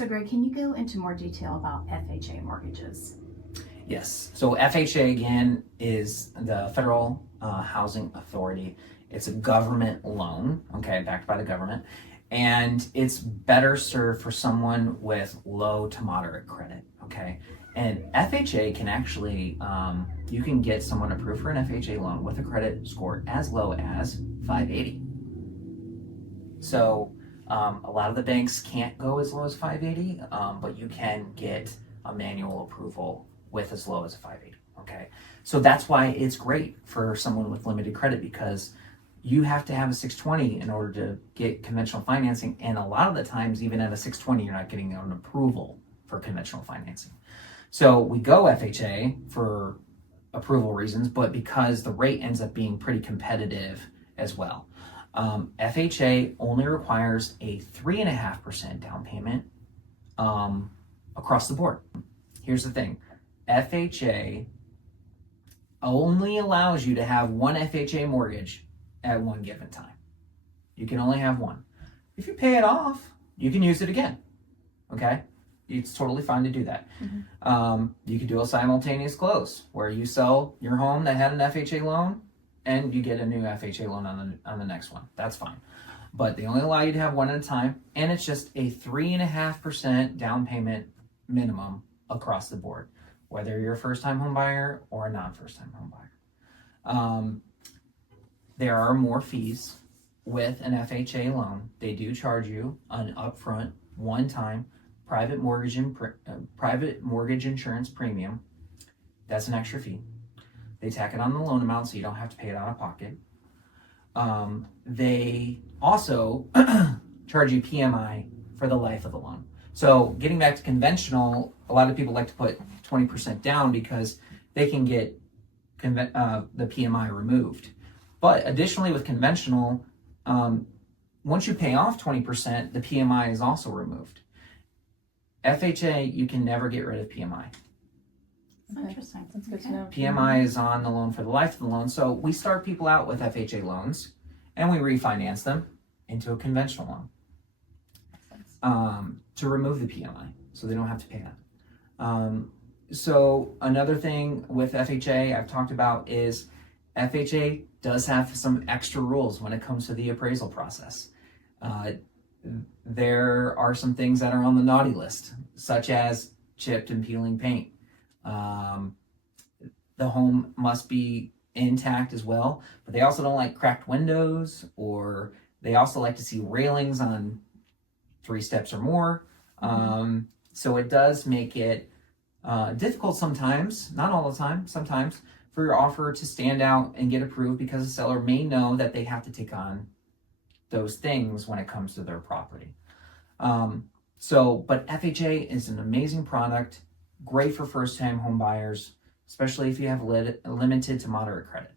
So Greg, can you go into more detail about FHA mortgages? Yes. So FHA again is the Federal Housing Authority. It's a government loan, okay, backed by the government, and it's better served for someone with low to moderate credit, okay. And FHA can actually, you can get someone approved for an FHA loan with a credit score as low as 580. So a lot of the banks can't go as low as 580, but you can get a manual approval with as low as a 580, okay? So that's why it's great for someone with limited credit, because you have to have a 620 in order to get conventional financing, and a lot of the times, even at a 620, you're not getting an approval for conventional financing. So we go FHA for approval reasons, but because the rate ends up being pretty competitive as well. FHA only requires a 3.5% down payment across the board. Here's the thing. FHA only allows you to have one FHA mortgage at one given time. You can only have one. If you pay it off, you can use it again. Okay? It's totally fine to do that. Mm-hmm. You can do a simultaneous close where you sell your home that had an FHA loan and you get a new FHA loan on the next one. That's fine. But they only allow you to have one at a time, and it's just a 3.5% down payment minimum across the board, whether you're a first-time home buyer or a non-first-time home buyer. There are more fees with an FHA loan. They do charge you an upfront, one-time private mortgage insurance premium. That's an extra fee. They tack it on the loan amount so you don't have to pay it out of pocket. They also charge you PMI for the life of the loan. So getting back to conventional, a lot of people like to put 20% down because they can get the PMI removed. But additionally with conventional, once you pay off 20%, the PMI is also removed. FHA, you can never get rid of PMI. That's interesting. That's good to know. PMI is on the loan for the life of the loan. So we start people out with FHA loans and we refinance them into a conventional loan to remove the PMI so they don't have to pay that. So another thing with FHA I've talked about is FHA does have some extra rules when it comes to the appraisal process. There are some things that are on the naughty list, such as chipped and peeling paint. The home must be intact as well, but they also don't like cracked windows, or they also like to see railings on 3 steps or more. So it does make it difficult sometimes, not all the time, sometimes, for your offer to stand out and get approved, because the seller may know that they have to take on those things when it comes to their property. But FHA is an amazing product, great for first-time home buyers, especially if you have limited to moderate credit.